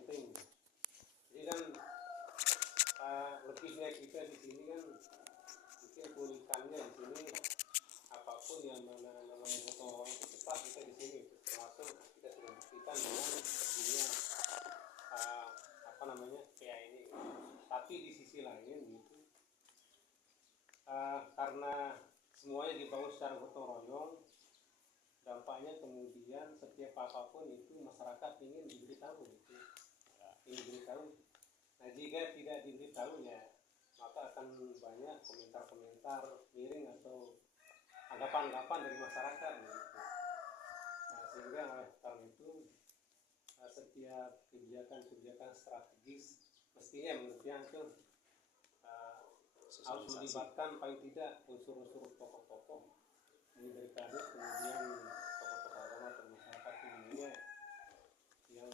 penting. Jadi kan lebihnya kita di sini kan mungkin keunikannya di sini apapun yang namanya gotong royong itu cepat kita di sini, termasuk kita sudah buktikan dengan terjadinya PA ini. Tapi di sisi lain gitu, karena semuanya dibangun secara gotong royong, dampaknya kemudian setiap apapun itu masyarakat ingin diberitahu gitu. Ingin diberitahu. Nah jika tidak diberitahu ya maka akan banyak komentar-komentar miring atau anggapan-anggapan dari masyarakat gitu. Nah sehingga oleh karena itu setiap kebijakan-kebijakan strategis mestinya menurut yang itu harus melibatkan paling tidak unsur-unsur tokoh-tokoh dari kadus, kemudian tokoh-tokoh agama atau masyarakat umumnya yang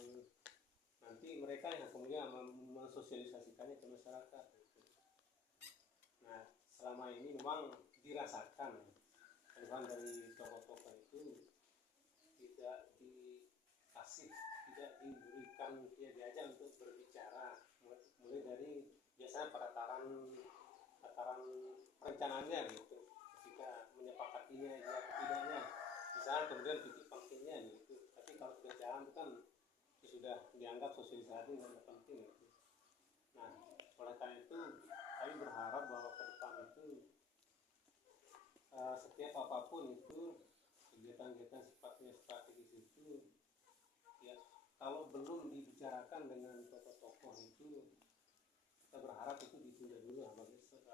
nanti mereka yang kemudian mensosialisasikannya ke masyarakat. Nah selama ini memang dirasakan keluhan dari tokoh-tokoh itu tidak dikasih, tidak diberikan, ya diajak untuk berbicara, mulai dari biasanya pada tataran perencanaannya gitu, ketika menyepakatinya ya tidaknya, misalnya kemudian titik pentingnya gitu. Tapi kalau sudah jalan itu kan sudah dianggap sosialisasi yang penting gitu. Nah oleh karena itu kami berharap bahwa ke depan itu setiap apapun itu kegiatan-kegiatan sifatnya strategis itu ya kalau belum dibicarakan dengan tokoh-tokoh itu kita berharap itu ditunda dulu seperti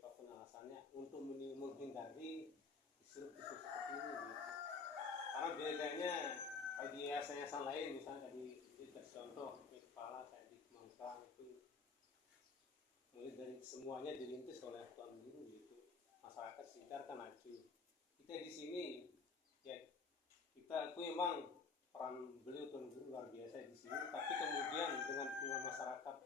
apapun alasannya untuk menghindari isu-isu seperti ini gitu. Karena bedanya kalau di yayasan lain misalnya di contoh di kepala kayak di Kemangkang itu mulai dari semuanya dirintis oleh Tuan Guru gitu, masyarakat sekitar kan acuh. Kita di sini ya kita akui memang peran beliau Tuan Guru luar biasa di sini, tapi kemudian dengan dukungan masyarakat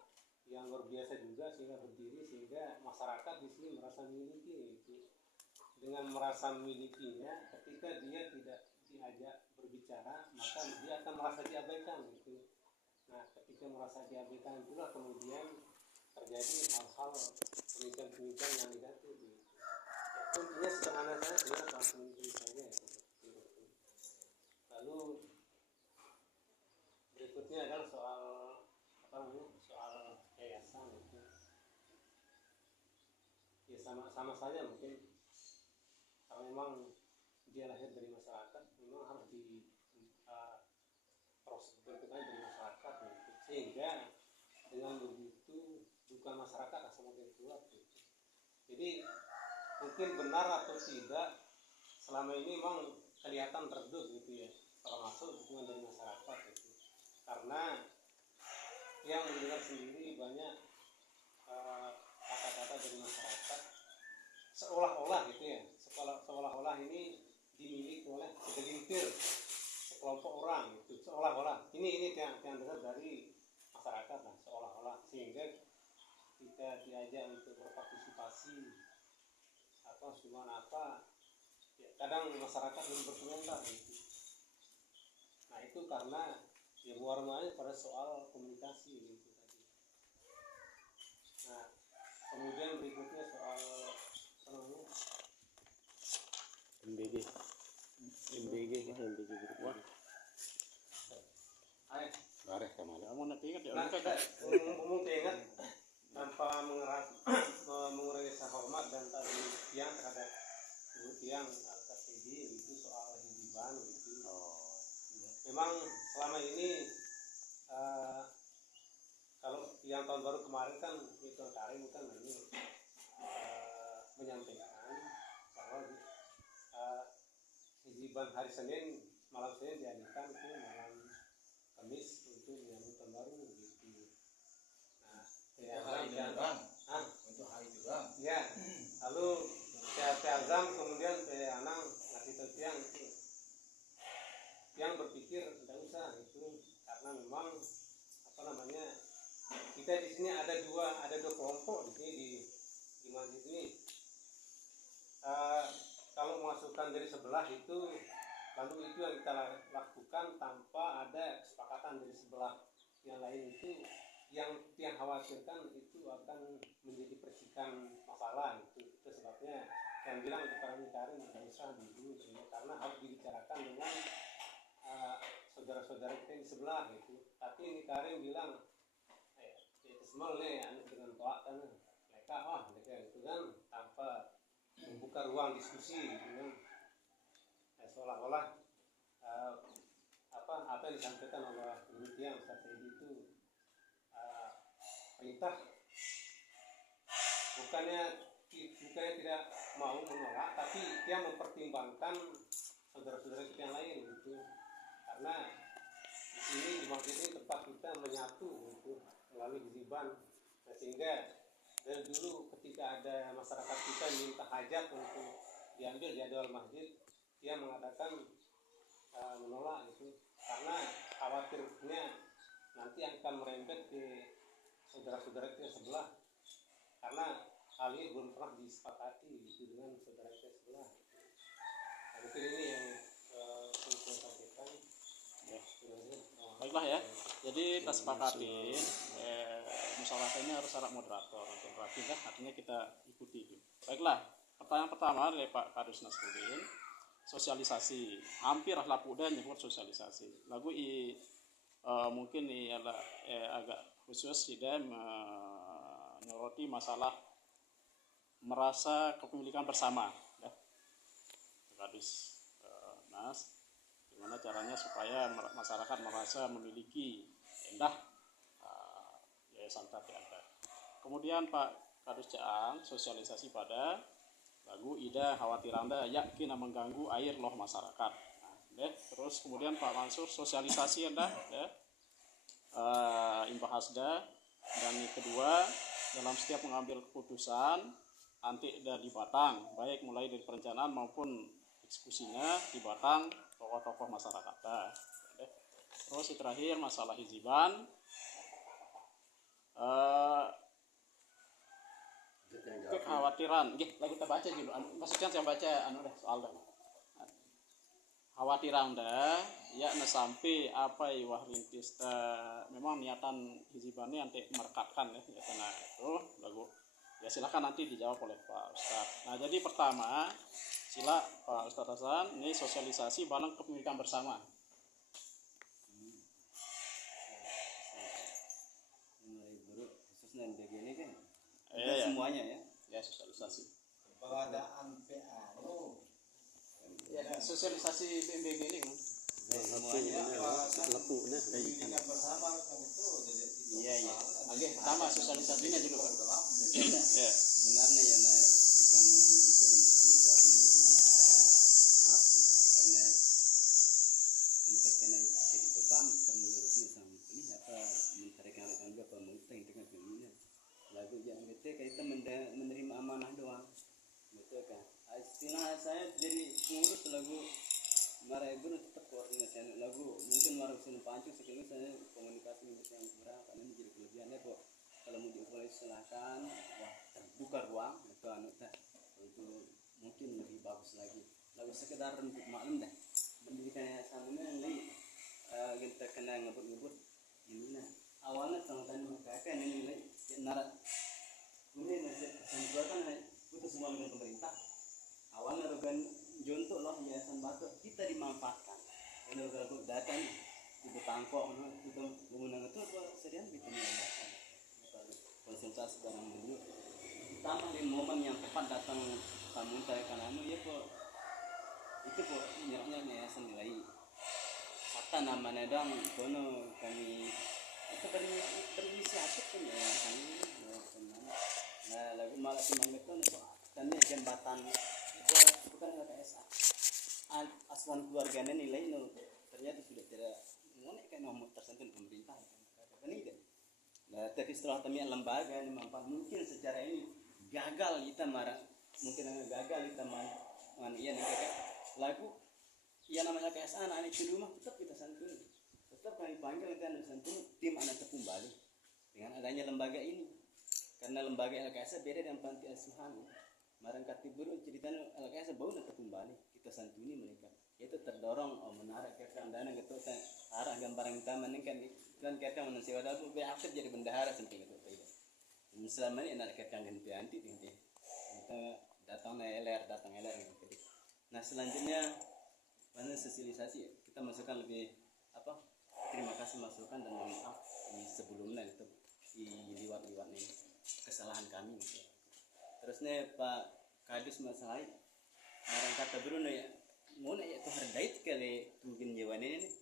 yang luar biasa juga sehingga berdiri, sehingga masyarakat di sini merasa memiliki itu. Dengan merasa memilikinya, ketika dia tidak diajak berbicara maka dia akan merasa diabaikan gitu. Nah ketika merasa diabaikan itulah kemudian terjadi hal-hal pemikiran-pemikiran yang negatif gitu. Ya, intinya sederhana saja sebenarnya soal pemikiran saja gitu. Lalu berikutnya adalah soal soal yayasan itu ya sama saja mungkin karena memang dia lahir dari masyarakat, memang harus proses berkaitan dari masyarakat gitu. Sehingga dengan begitu bukan masyarakat asal makin kuat gitu. Jadi mungkin benar atau tidak selama ini memang kelihatan redup gitu ya kalau masuk dukungan dari masyarakat gitu. Karena yang mendengar sendiri banyak kata-kata dari masyarakat seolah-olah gitu ya, seolah-olah ini dimiliki oleh segelintir sekelompok orang gitu, seolah-olah ini yang dengar dari masyarakat lah, seolah-olah, sehingga kita diajak untuk berpartisipasi atau cuma apa ya, kadang masyarakat belum berkomentar gitu. Nah itu karena ya muaranya pada soal komunikasi gitu tadi. Nah kemudian berikutnya soal MBG wah Areh kemana kamu nak ingat ya ngomong ingat tanpa mengurangi rasa hormat dan tadi yang terhadap yang terjadi itu soal hijiban gitu. Memang selama ini kalau yang tahun baru kemarin kan itu Karim kan ini menyampaikan bahwa hijiban hari Senin malam Senin dialihkan ke malam Kamis untuk menyambut tahun baru gitu. Nah, untuk hari itu bang. Ya, lalu Teh Azam kemudian Teh Anang ngasih tahu tiang itu, yang berpikir tidak usah itu karena memang kita di sini ada dua kelompok di sini di masjid ini. Kalau memasukkan dari sebelah itu, lalu itu yang kita lakukan tanpa ada kesepakatan dari sebelah yang lain itu yang khawatirkan itu akan menjadi percikan masalah itu sebabnya yang bilang untuk para Karim tidak usah dulu karena harus dibicarakan dengan saudara-saudara kita di sebelah gitu. Tapi ini Karim bilang itu semua nih dengan toa kan mereka itu kan tanpa membuka ruang diskusi dengan seolah-olah apa yang disampaikan oleh demikian Ustaz Saidi itu perintah bukannya tidak mau menolak, tapi dia mempertimbangkan saudara-saudara kita yang lain gitu, karena ini dimaksudnya tempat kita menyatu gitu melalui hiziban. Nah, sehingga dari dulu ketika ada masyarakat kita minta hajat untuk diambil jadwal masjid, dia mengatakan menolak gitu, karena khawatirnya nanti akan merembet ke saudara-saudara kita sebelah, karena hal ini belum pernah disepakati gitu dengan saudara kita sebelah. Nah, mungkin ini yang saya sampaikan. Baiklah ya, jadi kita sepakati musyawarah ini harus ada moderator untuk berarti kan artinya kita ikuti itu. Baiklah, pertanyaan pertama dari Pak Kadus Nasruddin, sosialisasi. Hampir lah udah nyebut sosialisasi. Lagu mungkin agak khusus tidak menyoroti masalah merasa kepemilikan bersama ya. Kadus Nas, gimana caranya supaya masyarakat merasa memiliki yayasan tadi Anda. Kemudian Pak Kadus Caang sosialisasi pada lagu Ida khawatir Anda yakin mengganggu air loh masyarakat. Nah, terus kemudian Pak Mansur sosialisasi Anda ya, Imbah Hasda, dan yang kedua dalam setiap mengambil keputusan nanti dari Batang, baik mulai dari perencanaan maupun eksekusinya di Batang tokoh-tokoh masyarakat. Terus yang terakhir masalah hiziban. Kekhawatiran, lagi kita baca dulu. Maksudnya saya baca soal dah. Khawatiran dah, ya sampai apa wah rintis memang niatan hizibannya nanti merekatkan ya karena itu lagu. Ya silakan nanti dijawab oleh Pak Ustadz. Nah jadi pertama sila Pak Ustadz Hasan ini sosialisasi barang kepemilikan bersama. Khususnya begini kan semuanya ya sosialisasi pengadaan PAO ya sosialisasi BMBG ini kan semuanya pendidikan bersama kan itu iya oke sama sosialisasinya dulu kan ya sebenarnya ya bukan hanya itu kan menjawab ini maaf karena kita kena jadi beban mengurusi sama ini apa mentarikkan juga pemerintah itu kan ini lagu yang kita menerima amanah doang betul kan istilah saya jadi pengurus lagu marah ibu tetap koordinasi lagu mungkin marah sini pancung sekali saya komunikasi yang kurang karena ini jadi kelebihannya kok kalau mau diukur silakan terbuka ruang itu untuk mungkin lebih bagus lagi lagu sekedar untuk maklum dah pendidikan samanya ini kita kena ngebut ini nah awalnya tentang kakak ini nilai narat kemudian kan itu semua dengan pemerintah awalnya rogan jontok loh yayasan batu kita dimanfaatkan ini rogan datang ibu tangkok itu menggunakan itu serian gitu yayasan konsultasi barang dulu pertama di momen yang tepat datang tamu saya karena ya kok itu kok nyerahnya yayasan nilai kata namanya dong kono kami itu berinisiatif kan yayasan nah lagu malah cuma itu dan jembatan itu bukan LKSA asuhan keluarganya nilai ternyata sudah tidak mengenai kan nomor tersentuh pemerintah kan ini nah tapi setelah kami lembaga ini mungkin secara ini gagal kita marah mungkin gagal kita iya nih lagu ya namanya LKSA anak itu rumah tetap kita santun tetap kami panggil kan santun tim anak tepung Bali dengan adanya lembaga ini karena lembaga LKSA beda dengan panti asuhan marang katiburu ceritanya LKSA bau nak tepung Bali kita santuni mereka itu terdorong menarik ke dana gitu arah barang utama nih kan kita manusia ada tuh aktif jadi bendahara sampai gitu. Selama ini anak kita yang ganti kita datang LR gitu. Nah selanjutnya mana sosialisasi kita masukkan lebih apa terima kasih masukan dan mohon maaf di sebelumnya itu di liwat nih kesalahan kami gitu. Terus nih Pak Kadus masalah barang kata dulu nih ya mau nih itu hargai sekali mungkin jawabannya nih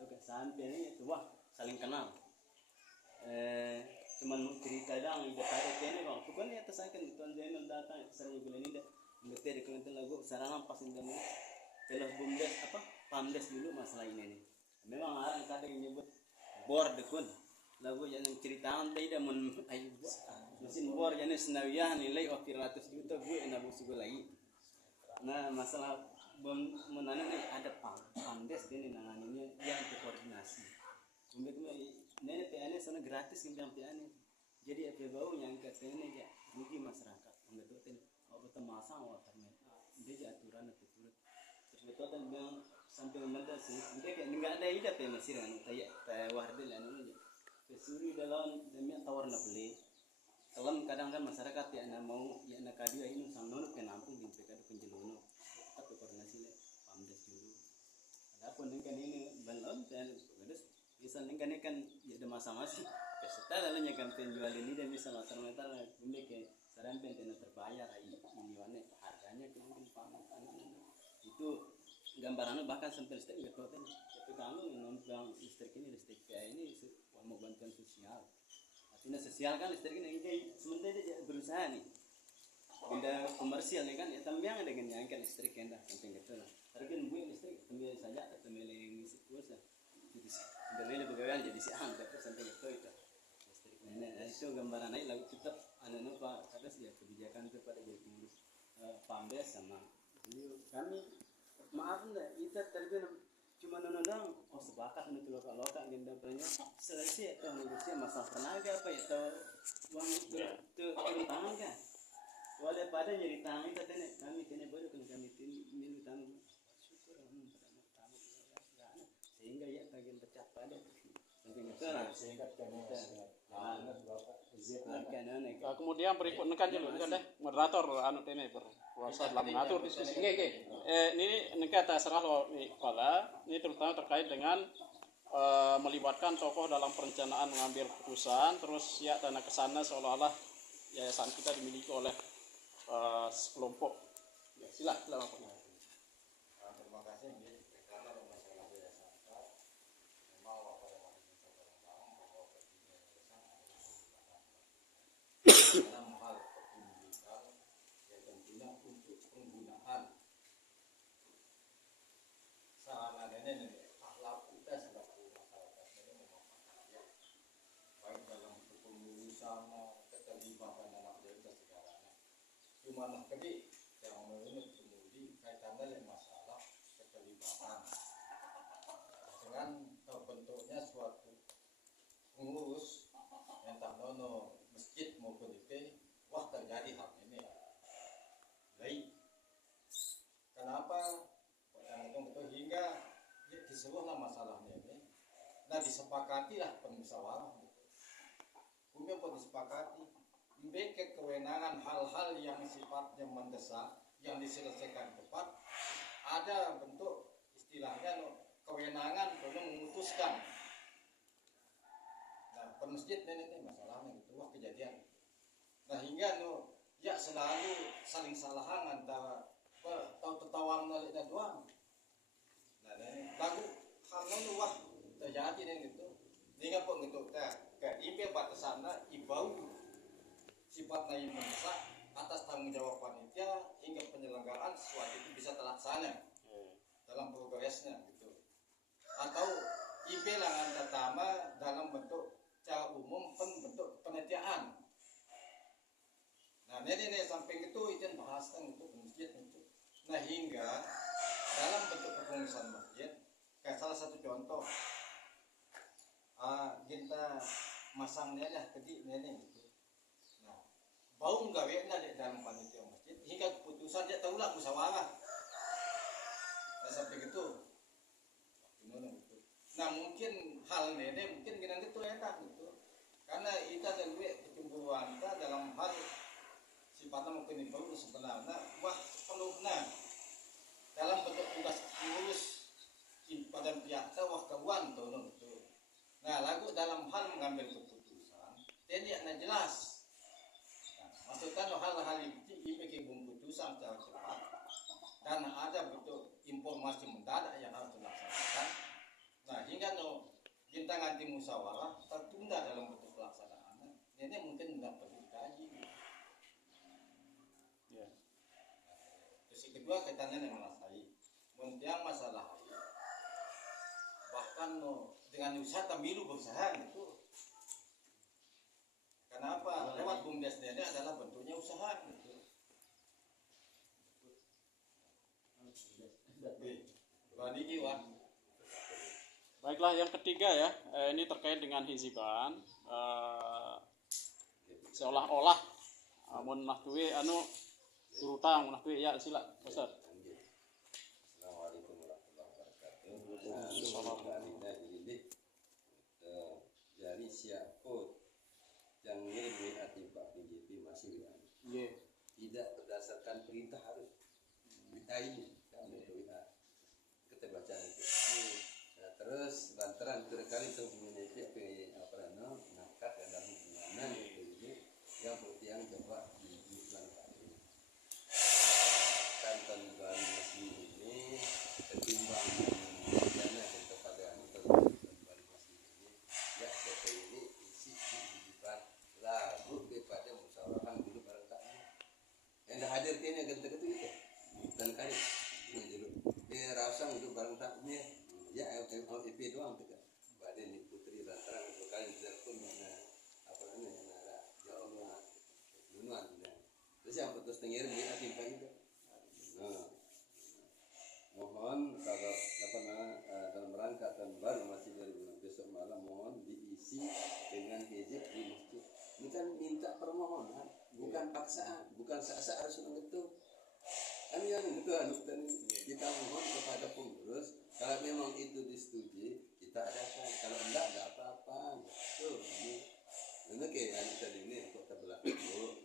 itu sampai nih itu wah saling kenal cuman cerita dong ide pada ini bang bukan ya tersakan itu Zainal datang itu sering bilang ini dah ngerti di konten lagu sekarang pas ini telah bumdes apa pamdes dulu masalah ini nih memang orang kadang nyebut bor dekun lagu yang ceritakan tidak men mesin bor jadi senawiyah nilai 400 juta gue enak buku lagi nah masalah menanam nih ada pamdes ini nangannya yang koordinasi kemudian nenek PA sana gratis yang PA jadi apa bau yang katanya ya rugi masyarakat betul betul masang waternet dia aturan itu turut terus betul dan bilang sampai memandang sih dia kayak nggak ada ide apa masih kan kayak wardel anu aja kesuri dalam demi tawar na beli kalau kadang kan masyarakat ya na mau ya na kadio ini samno penampung di PK penjelono tapi koordinasi le pamdes dulu adapun kan ini balon dan terus bisa kan ya ada masa-masa peserta lalu kan penjual ini dan bisa meter-meter bumi ke saran pengen terbayar ini warna harganya mungkin itu gambarannya bahkan sampai listrik nggak tahu kan tapi kamu nonton listrik kayak ini mau bantuan sosial artinya sosial kan listrik ini sementara dia berusaha nih benda komersial nih kan ya tambang dengan yang kan listrik kan dah penting gitu lah tapi kan gue listrik tambah saja tambah yang kuasa jadi sebenarnya pegawai jadi si tapi sampai gitu itu listrik nah itu gambaran aja lalu kita anu Pak ada sih ya kebijakan itu pada jadi pengurus pamdes sama kami maaf enggak kita tadi cuma nonton sepakat untuk lokal agenda banyak selesai atau ngurusnya masalah tenaga apa ya atau uang itu tangan kan wala pada nyari tangan katanya kami kena baru kami milu tangan syukur sehingga ya bagian pecah pada sehingga kemudian berikutnya kan deh moderator anu ini berkuasa dalam mengatur diskusi ini kita serah lo kepala ini terutama terkait dengan melibatkan tokoh dalam perencanaan mengambil keputusan terus ya dana kesana seolah-olah yayasan kita dimiliki oleh sekelompok ya silakan terima kasih karena masalah berdasarkan memang dalam hal pendidikan ya tentunya untuk penggunaan sarana dan akhlak kita sebagai masyarakat ini memang ya baik dalam kepengurusan keterlibatan anak dan segalanya cuma tadi yang menurut kemudi kaitannya dengan masalah keterlibatan dengan terbentuknya suatu pengurus yang tak nono masjid maupun itu wah terjadi hal ini baik kenapa betul hingga disuruhlah masalahnya ini nah disepakatilah permusyawarah kemudian pun disepakati membuat kewenangan hal-hal yang sifatnya mendesak yang diselesaikan cepat ada bentuk istilahnya kewenangan belum memutuskan nah permasjid ini masalahnya gitu wah kejadian nah hingga ya selalu saling salahan antara tertawang dan doang nah lagu hal wah terjadi nih gitu hingga pun gitu kayak impe batasannya ibau sifatnya yang mendesak atas tanggung jawab panitia hingga penyelenggaraan sesuatu itu bisa terlaksana dalam progresnya gitu atau IP langan pertama dalam bentuk secara umum bentuk penelitian nah ini samping itu bahasan untuk masjid itu nah hingga dalam bentuk kepengurusan masjid kayak salah satu contoh kita masangnya lah kedik nenek gitu bau gawe di dalam panitia masjid hingga keputusan dia tahulah musyawarah nah sampai gitu Nah mungkin hal ini mungkin kita itu enak gitu. Karena kita lebih kecemburuan kita dalam hal sifatnya mungkin itu sebenarnya wah penuhnya dalam bentuk tugas urus pada pihak wah kawan tuh gitu. Nah lagu dalam hal mengambil keputusan tidak jelas. Nah, maksudnya hal-hal itu bikin keputusan secara cepat dan ada bentuk informasi mendadak yang harus dilaksanakan. Nah hingga kita nganti musyawarah tertunda dalam bentuk pelaksanaannya. Ini mungkin tidak perlu dikaji. Ya. Terus yang kedua kaitannya dengan masalah yang masalah bahkan dengan usaha milu berusaha gitu. Kenapa? Lewat BUMDes ini adalah bentuknya usaha gitu. Baiklah, yang ketiga ya, ini terkait dengan hiziban. Seolah-olah mun nah tuwe anu urutang mun nah tuwe ya sila Ustaz. Assalamualaikum warahmatullahi wabarakatuh. Dari siapa yang ngirim WA Pak PJP masih WA. Tidak berdasarkan perintah harus ditayi kami WA. Kita baca itu. Nah, terus lantaran terkali itu menjadi ngangkat dalam hubungan itu yang yang coba diimplementasi. Kanton baru masih ini ketimbang dana kepada kanton baru masih ini ya seperti ini isi hidupan lagu daripada musyawarah dulu bareng kami. Yang hadir kini ganti itu dan kali ini dia rasa itu bareng taknya ya LP doang tuh kan. Badan ini putri lantaran sekali telepon mana apa namanya ada jawabnya dunuan. Terus yang putus tenggir dia timpa itu. Nah, mohon kalau dalam rangka tahun baru masih 2006 besok malam mohon diisi dengan hijab di masjid. Ini kan minta permohonan, bukan paksaan, bukan saksa harus begitu. Kan yang itu kita mohon kepada pengurus kalau memang itu disetujui kita adakan, kalau enggak apa-apa. Tuh ini kayak tadi ini untuk terbelah dulu.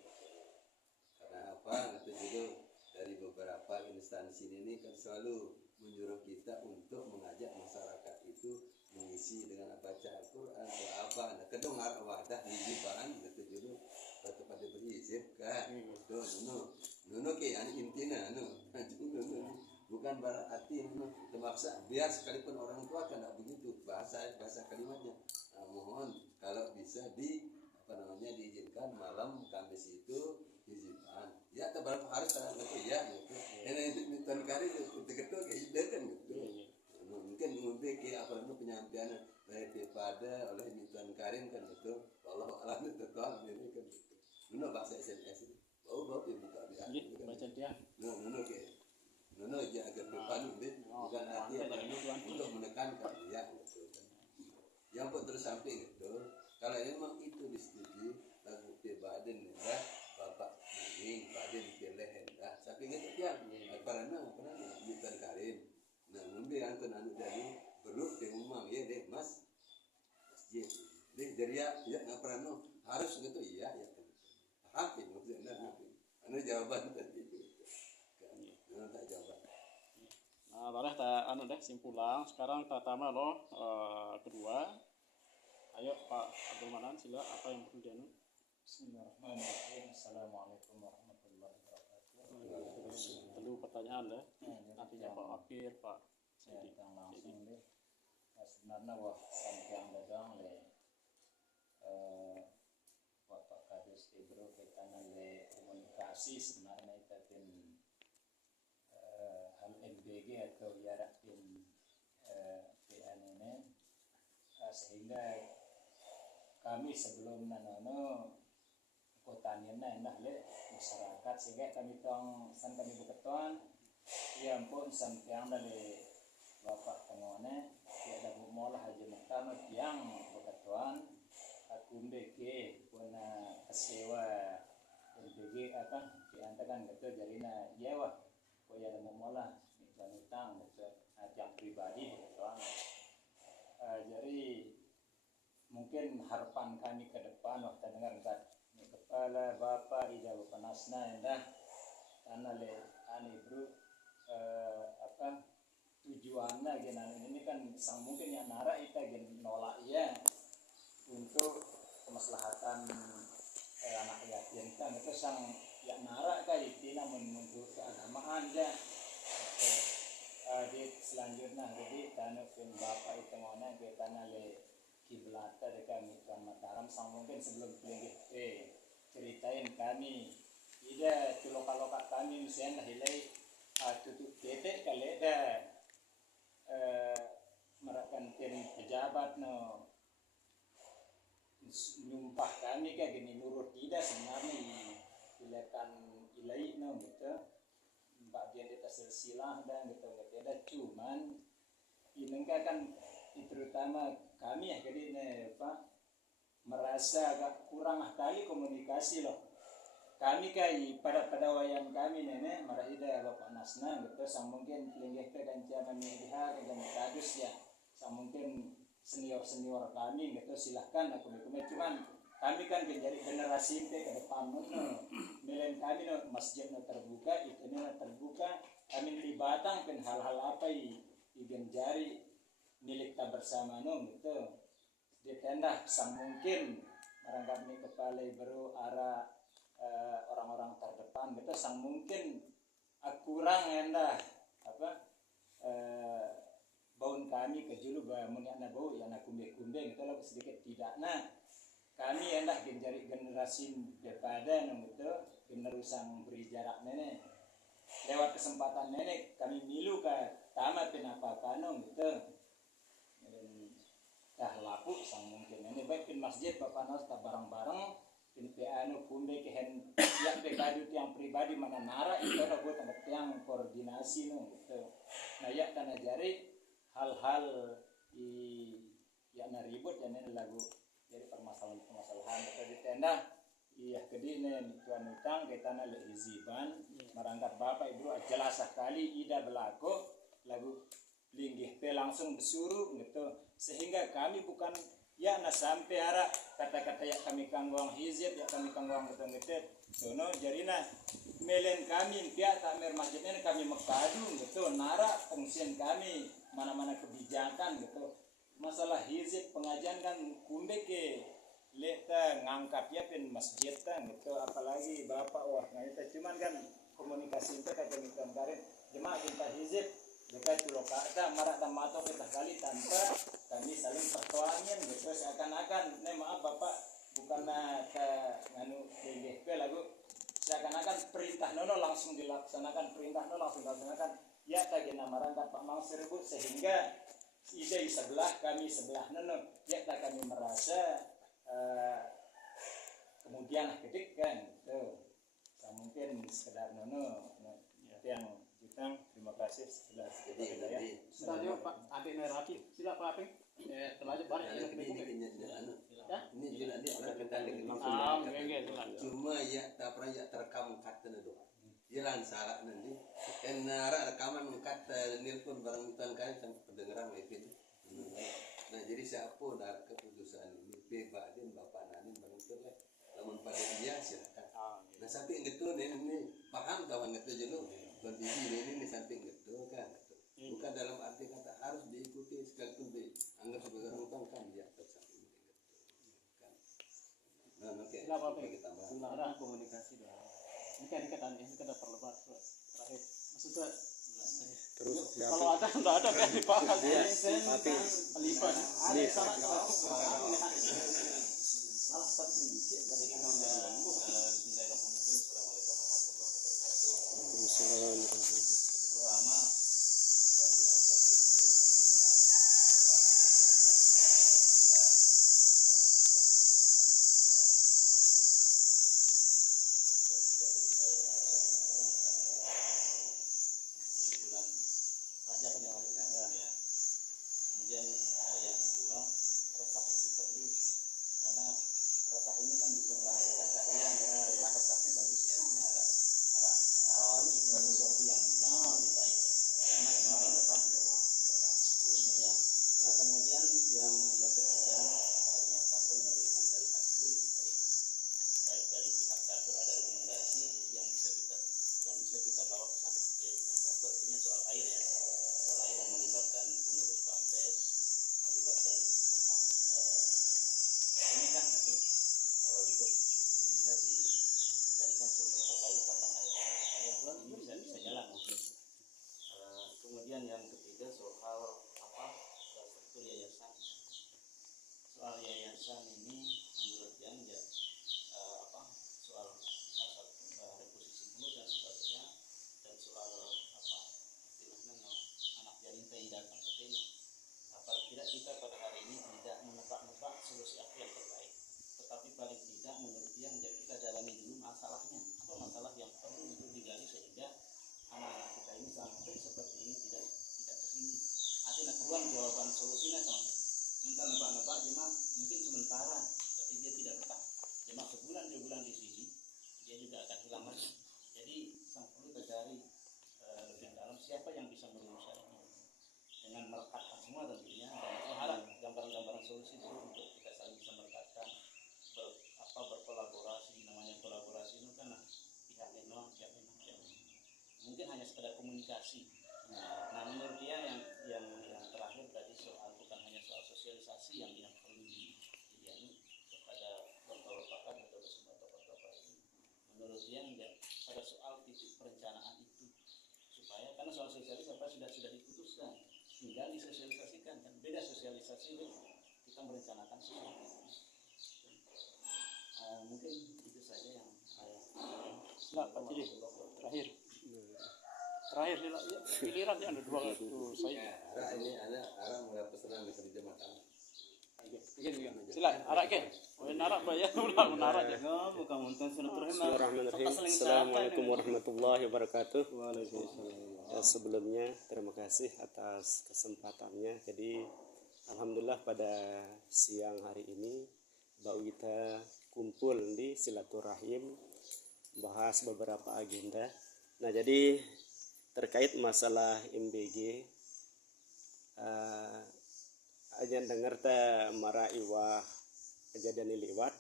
Karena apa? Itu juga dari beberapa instansi ini kan selalu menyuruh kita untuk mengajak masyarakat itu mengisi dengan baca Al-Quran atau apa. Nah, kedengar wadah hijiban itu juga kepada berhijab kan. Nono kayak intinya bukan berarti terpaksa biar sekalipun orang tua kan tidak begitu bahasa kalimatnya. Nah, mohon kalau bisa diizinkan malam Kamis itu hijiban. Ya terberapa hari sekarang itu ya gitu. Ini tahun kali itu kayak ide kan gitu. Mungkin kayak penyampaian daripada oleh Tuan Karim kan gitu. Allah alam itu Tuhan ini kan gitu. Nono bahasa SMS itu. Bawa buka dia. Baca dia. Nono aja agar berpadu bukan arti untuk menekankan ya gitu. Yang pun terus sampai gitu. Kalau memang itu disetujui lagu Baden ya Bapak ini Baden pilih hendak. Tapi gitu ya. Karena Tuan Karim. Nah, mungkin yang kena dari perlu di rumah ya deh Mas masjid. Deh dari ya nggak pernah harus gitu ya. Hakim maksudnya anu jawaban tadi itu. Tak jawab. Nah, boleh tak deh simpulan. Sekarang tatama loh kedua. Ayo Pak Abdul Manan sila apa yang perlu dianu? Bismillahirrahmanirrahim. Assalamualaikum warahmatullahi wabarakatuh. Lalu pertanyaan deh. Nantinya Pak Wakil, Pak Sidi. Yang langsung deh. Sebenarnya wah yang dagang le Bapak Kadus Tibro kita le komunikasi sebenarnya itu hal MBG atau jarak PN ini sehingga kami sebelum nanono kotanya enak le masyarakat sehingga kami tong kami beketuan ya ampun sampeang dari Bapak Tengone tiada molah haji pertama yang beketuan aku mbeke puna kesewa MBG apa diantarkan betul jarina jewa kok ya ada molah utang betul yang pribadi beketuan mungkin harapan kami ke depan waktu dengar kan kepala Bapak Ida Panasna dah karena le ane bro tujuannya ini kan mungkin yang nara kita nolak ya untuk kemaslahatan anak yatim kan itu sang yang nara kan itu namun untuk keagamaan ya di selanjutnya jadi tanah pun Bapak itu mana kita nale kiblata dekat Tuan Mataram sang mungkin sebelum pilih ceritain kami ida tu lokal kami misalnya hilai tutup titik kali dah merakan tim pejabat no nyumpah kami kayak gini nurut tidak sebenarnya ilakan ilai no gitu bagian kita silsilah dan gitu ada cuman ini kan terutama kami ya jadi Pak merasa agak kurang kali komunikasi loh kami kayak pada wayang kami nenek marahida Bapak Nasna gitu sang mungkin linggih ke dan zaman media dan kadus ya sang mungkin senior kami gitu silahkan aku cuman kami kan menjadi generasi ke depan milen kami no masjid no terbuka itu no terbuka kami libatang pen hal-hal apa yang jari milik kita bersama no gitu di tenda sang mungkin barangkali kepala baru arah orang-orang terdepan gitu sang mungkin kurang endah baun kami ke julu mengenai bau yang kumbe gitu lah sedikit tidak kami endah menjadi generasi daripada gitu generusan beri jarak nenek lewat kesempatan nenek kami milu ke tamat kenapa kanong gitu dah laku sang mungkin ini baik pin masjid Bapak Nas bareng-bareng PNPA kumbe kehen yang PKD yang pribadi mana nara itu ada buat yang koordinasi gitu. Nah ya karena jari hal-hal yang ribut yang ini lagu jadi permasalahan itu di tenda iya kedine tuan utang kita nale iziban merangkat Bapak Ibu jelas sekali ida berlaku lagu linggih pe langsung disuruh gitu sehingga kami bukan ya sampai arah kata-kata yang kami kangguang hizib ya kami kangguang betul-betul sono jarina melen kami pihak takmir masjidnya kami mekadu gitu nara fungsian kami mana-mana kebijakan gitu masalah hizib pengajian kan kumbe ke leta ngangkat ya pen masjid kan gitu apalagi Bapak wah nah itu cuman kan komunikasi itu kayak kami kemarin jemaah kita hizib dekat pulau kata marak dan matok kita kali tanpa kami saling pertuangan gitu seakan-akan maaf Bapak bukanlah ke nganu PGP lagu seakan-akan perintah nono langsung dilaksanakan ya tadi namaran Pak Mang Serbut sehingga ide sebelah kami sebelah nono ya tak kami merasa kemudian kedik kan tuh mungkin sekedar nono yang terima kasih sudah ya. Sudah yuk Pak, adik Merapi, sila Pak Aping. Terlanjut balik ya. Ini juga dia orang kembali cuma ya tak pernah ya terekam kata doa. Jalan salah nanti. Karena rekaman kata nelpon barang hutan kali sampai pendengaran itu. Nah jadi siapa dari keputusan ini bebas dan Bapak Nanin barang itu lah. Namun pada dia silakan. Nah sampai gitu ini paham kawan itu dulu. Kondisi ini samping gitu kan bukan dalam arti kata harus diikuti sekalipun dianggap sebagai orang kan dia tersamping gitu kan nah oke kita tambah komunikasi doang ini kan kita perlebar terakhir maksudnya terus kalau ada nggak ada kan dibahas tapi lipat ada salah satu dari kemudian yang kedua resah itu perlu karena resah ini kan bisa melahirkan resahnya bagus ya arah kita sesuatu yang lebih baik keputusan ini menurut yang ya soal reposisi mulut dan sebagainya, dan soal istilahnya anak janin teh datang ke tema. Apalagi tidak kita pada hari ini tidak menebak-nebak solusi apa yang terbaik, tetapi paling tidak menurut yang kita jalani dulu masalahnya, apa masalah yang perlu untuk digali sehingga anak-anak kita ini sampai seperti ini tidak kesini. Artinya keluar jawaban solusinya sama. Entah nebak-nebak jemaah mungkin sementara, tapi dia tidak betah. Jemaah sebulan 2 bulan di sini, dia juga akan hilang lagi. Jadi sang perlu mencari lebih dalam siapa yang bisa merumuskan ini dengan melekatkan semua tentunya, dan berharap gambaran-gambaran solusi dulu untuk kita saling bisa melekatkan, berkolaborasi. Namanya kolaborasi itu kan pihak ini mungkin hanya sekedar komunikasi. Nah menurut dia yang terakhir tadi soal bukan hanya soal sosialisasi yang perlu didiami kepada bapak-bapak atau semua tokoh-tokoh ini. Menurut dia pada soal titik perencanaan itu, supaya karena soal sosialisasi apa sudah diputuskan, tinggal disosialisasikan. Kan beda sosialisasi kita merencanakan sesuatu. Mungkin itu saja yang saya. Nah, Pak Cili, terakhir sih lah, ya, giliran ya ada 2 tuh saya. Ini ada mulai pesanan di kerja makan. Sila, arak ke? Narak ya, narak ya. Bismillahirrahmanirrahim. Assalamualaikum warahmatullahi wabarakatuh. Ya, sebelumnya terima kasih atas kesempatannya. Jadi alhamdulillah pada siang hari ini Mbak Wita kumpul di silaturahim bahas beberapa agenda. Nah, jadi terkait masalah MBG aja dengar teh maraiwah kejadian lewat,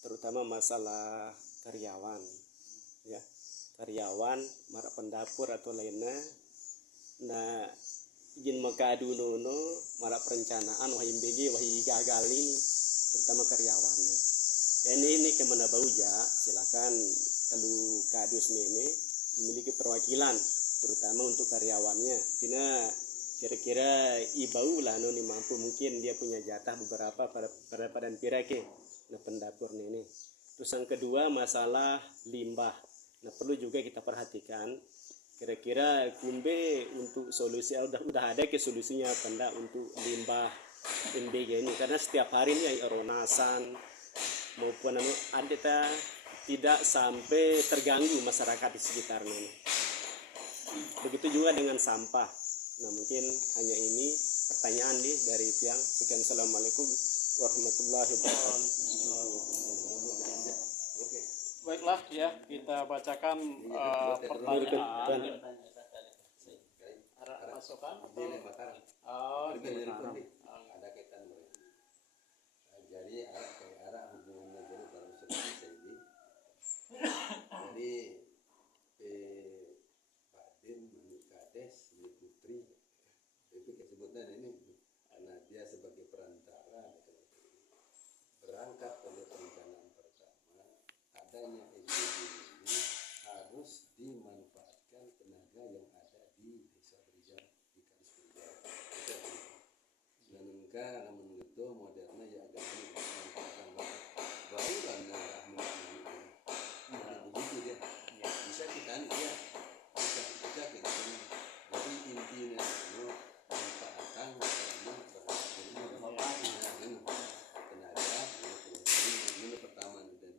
terutama masalah karyawan ya, karyawan mara pendapur atau lainnya. Nah izin makadu nono mara perencanaan wah MBG wah gagal ini, terutama karyawannya. Ini kemana bauja silakan telu kadus ini memiliki perwakilan terutama untuk karyawannya. Tina kira-kira ibau lah noni mampu, mungkin dia punya jatah beberapa pada padan pirake nah pendapur ini. Terus yang kedua masalah limbah. Nah perlu juga kita perhatikan kira-kira kumbe untuk solusi udah ada ke solusinya apa enggak untuk limbah MBG ini, karena setiap hari ini eronasan maupun ada tidak sampai terganggu masyarakat di sekitarnya ini. Begitu juga dengan sampah. Nah mungkin hanya ini pertanyaan dari tiang. Sekian, assalamualaikum warahmatullahi wabarakatuh. Baiklah ya, kita bacakan pertanyaan. Arak masukan atau Ada kaitan mereka. Jadi arah hubungannya jadi baru selesai ini. Jadi Pak Din Manikades Putri itu disebutnya ini karena dia sebagai perantara berangkat pada perencanaan pertama adanya SDG ini harus dimanfaatkan tenaga yang ada di desa Berijang di Kadis Berijang. Nanengka namun itu modernnya ya ada ini memanfaatkan baru karena begitu dia bisa kita ya bisa kita jadi intinya itu manfaatkan tenaga ini pertama gitu.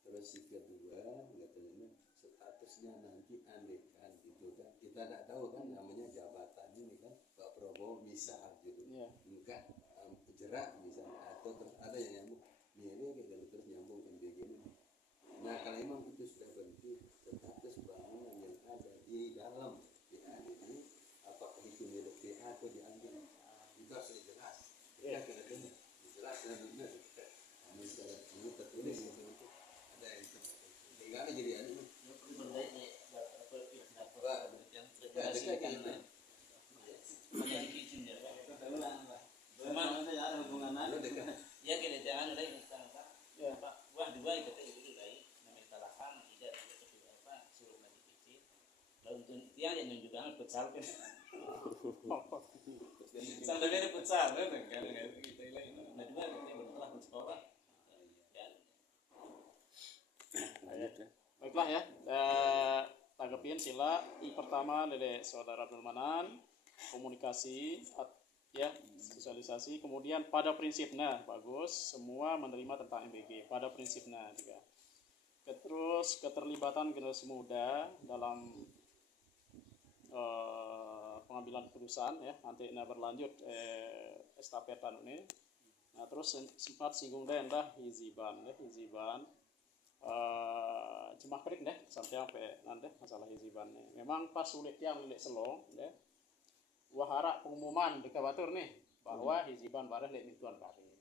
Terus yang kedua katanya statusnya nanti andekan gitu kan, kita tidak tahu kan namanya jabatan ini kan Pak Prabowo bisa gitu enggak jerak misalnya atau terus ada yang nyambung mirip gitu terus nyambung MBG ini. Nah kalau memang itu sudah berhenti status bangunan yang ada di dalam PA ini, apakah itu milik PA atau diambil, itu harus jelas. Ya kira-kira jelas dan benar. Ini secara ini tertulis itu ada itu. Enggak ada jadi ada. Ya kita jangan ada Pak. Wah dua itu itu dari namanya talahan tidak suruh lagi kecil. Lalu untuk tiang yang menunjukkan futsal kan. Sampai ada futsal kan kita ini. Nah dua Baiklah ya, tanggapin sila pertama dari saudara Abdul Manan, komunikasi ya, sosialisasi, kemudian pada prinsipnya bagus, semua menerima tentang MBG pada prinsipnya juga. Terus keterlibatan generasi muda dalam pengambilan keputusan ya, nanti berlanjut estafetan ini. Nah terus sempat singgung deh hiziban cuma krik deh sampai nanti masalah hiziban nih. Memang pas sulit yang lilik selong deh. Wahara pengumuman di Kabatur nih bahwa hiziban bareng lek Tuan Karim.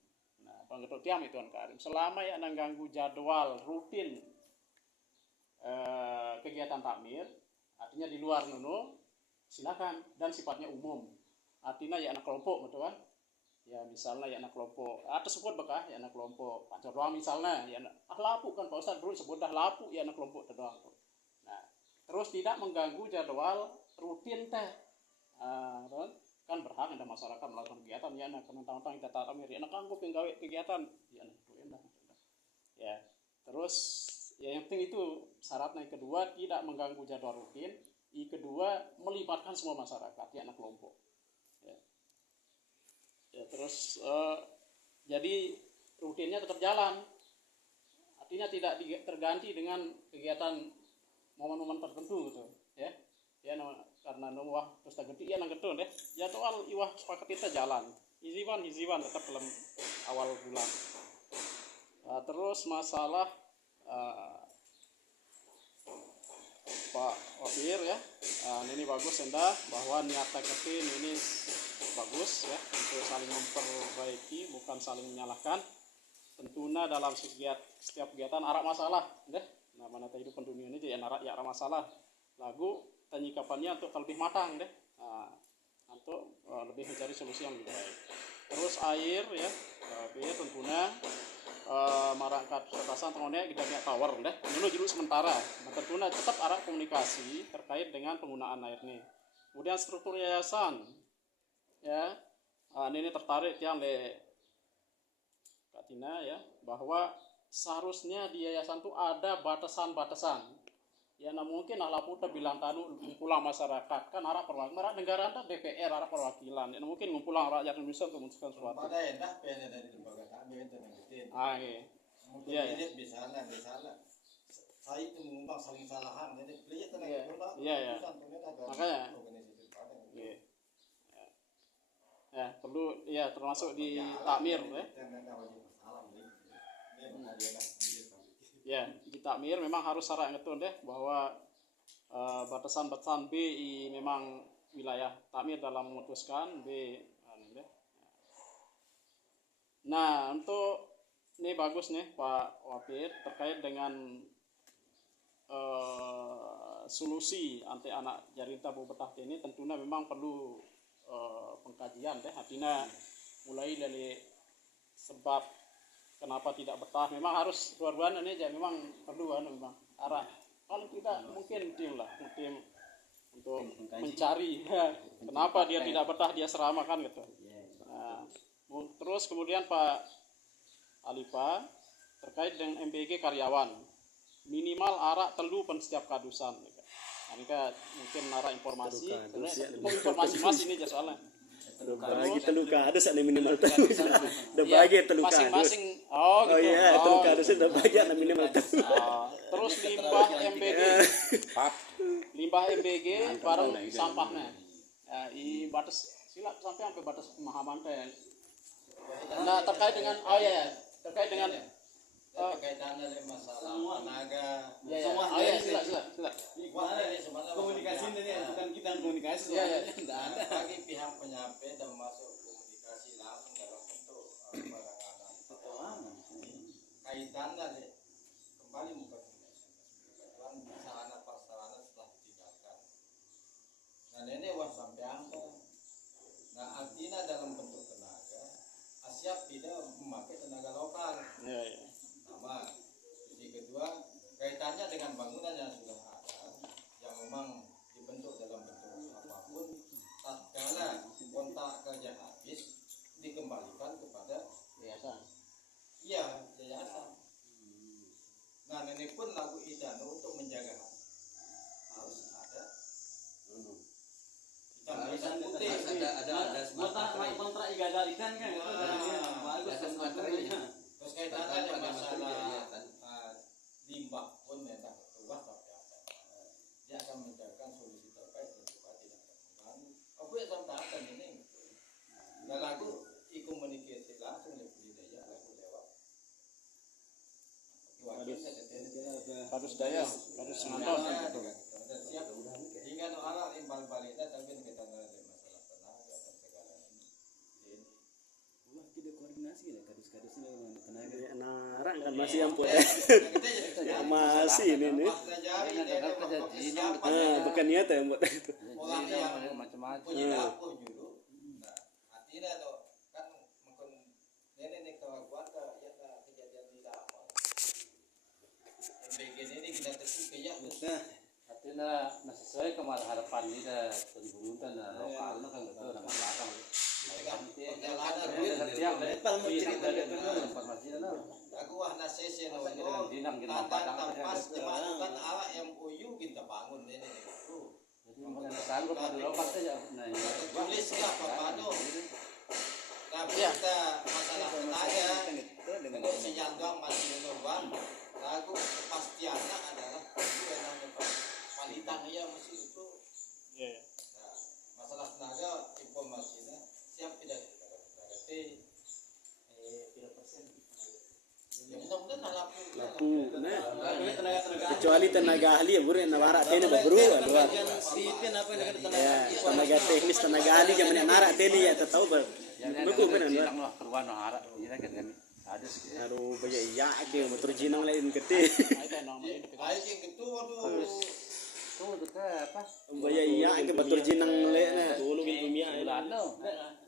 Nah, penggetok tiang Tuan Karim selama ya mengganggu jadwal rutin kegiatan takmir, artinya di luar nuno silakan dan sifatnya umum. Artinya ya anak kelompok betul kan? Ya misalnya ya anak kelompok tersebut bekah ya anak kelompok pancor doang misalnya ya lapu kan Pak Ustadz dulu sebut lapu ya anak kelompok doang. Nah terus tidak mengganggu jadwal rutin teh kan berhak ada masyarakat melakukan kegiatan ya anak tentang kita takmir ya anak anggap yang gawe kegiatan ya anak itu enak ya. Terus ya yang penting itu syaratnya. Yang kedua tidak mengganggu jadwal rutin. Yang kedua melibatkan semua masyarakat ya anak kelompok ya terus jadi rutinnya tetap jalan, artinya tidak terganti dengan kegiatan momen-momen tertentu gitu ya karena wah terus terganti ya nang gitu deh jadwal iwah sepakat kita jalan hiziban tetap dalam awal bulan. Terus masalah Pak Wabir ya ini bagus endah bahwa niat taketin ini bagus ya untuk saling memperbaiki bukan saling menyalahkan. Tentunya dalam setiap kegiatan arah masalah deh. Nah mana kehidupan dunia ini jadi arah masalah lagu penyikapannya untuk lebih matang deh. Untuk lebih mencari solusi yang lebih baik. Terus air ya air tentunya marangkat ketasan tengonek kita punya tower deh. Ini dulu sementara. Nah, tentunya tetap arah komunikasi terkait dengan penggunaan air nih. Kemudian struktur yayasan ya ini tertarik yang le Katina ya bahwa seharusnya di yayasan itu ada batasan-batasan ya mungkin lapu bilang tanu ngumpulang masyarakat kan arah perwakilan negara ada DPR arah perwakilan ya mungkin ngumpulang rakyat Indonesia untuk memutuskan sesuatu pada enak pengen dari lembaga kami itu ngegetin iya mungkin misalnya saya itu mengundang saling salahan jadi beliau tenang makanya ya perlu ya termasuk di takmir ya di takmir memang harus syarat ngetun deh bahwa batasan-batasan B memang wilayah takmir dalam memutuskan B deh. Nah untuk ini bagus nih Pak Wapir terkait dengan solusi anti anak jarinta Bu Betah ini tentunya memang perlu pengkajian deh artinya mulai dari sebab kenapa tidak betah memang harus dua-duanya ini ya memang perlu memang arah kalau tidak mungkin tim untuk mencari kenapa dia tidak betah dia serama kan gitu. Nah, terus kemudian Pak Alipa terkait dengan MBG karyawan minimal arah telu pen setiap kadusan ini kan mungkin arah informasi informasi mas ini aja soalnya bagi teluka ada sana minimal telu udah bagi teluka masing-masing oh iya teluka ada sudah banyak minimal telu terus limbah MBG bareng sampahnya i batas silap sampai batas pemahaman teh. Nah terkait dengan terkait dengan berkaitan dengan masalah tenaga semua sila komunikasi ini bukan kita komunikasi tidak ada bagi pihak penyampai termasuk komunikasi langsung dalam bentuk penanganan kaitannya kembali mempertimbangkan sarana prasarana setelah ditinggalkan. Nah ini wah sampai angka. Nah artinya dalam bentuk tenaga Asyap tidak memakai tenaga lokal. Pertama, yang kedua kaitannya dengan bangunan yang sudah ada yang memang dibentuk dalam bentuk apapun tatkala kontrak kerja habis dikembalikan kepada yayasan. Iya, yayasan. Nah, ini pun lagu Idano untuk menjaga harus ada hitam putih. Ada smart baterai. kontrak igadarikan kan itu bagus Ada smart baterainya. Terus kaitannya ada masalah limbah pun memang luas tapi ada. Dia akan mencarikan solusi terbaik supaya tidak terganggu. Aku yang sampaikan ini. Nah, lagu komunikasi langsung lebih budidaya lagu lewat. Kadus daya, kadus ngantor. Siap. Hingga anak imbal baliknya tapi kita ada masalah tenaga dan segala ini. Wah, kita koordinasi ya kadus-kadus ini dengan tenaga. Ya, narang kan masih ampun. Ya, masih ini nih. Bukan niat ya buat itu. Orang yang macam-macam. punya dapur dulu. Nah, artinya tuh kan mungkin nenek keluarga ya kejadian di dapur. Bagian ini kita terus kayak Artinya sesuai kemana harapan kita tentu dan lokalnya kan itu nama belakang. Setiap informasi itu. aku wah nasese no Dinam kita pas jemaatan ala MOU kita bangun ini itu. Jadi mungkin sanggup ada lokal saja. Nah, Tulis lah Pak Pado. Nah, kita masalah tenaga dengan si Jandong masih nurban. Lagu kepastiannya adalah itu yang namanya palitan ya mesti itu. Iya. Nah, masalah tenaga informasinya siap tidak berarti ya mudah-mudahan laku Kecuali tenaga ahli ya buru nawarak tene berburu luar. Sipin apa yang ada Ya, tenaga teknis tenaga ahli yang narak tene ya tahu ber. Beku benar. lah keruan harap kita kan ada Aduh, banyak iya dia motor jinang lain kete. Ada namanya. ayo yang itu waduh tuh dekat apa? Banyak iya ke motor jinang lain. Tolong ilmiah. Bulan lo.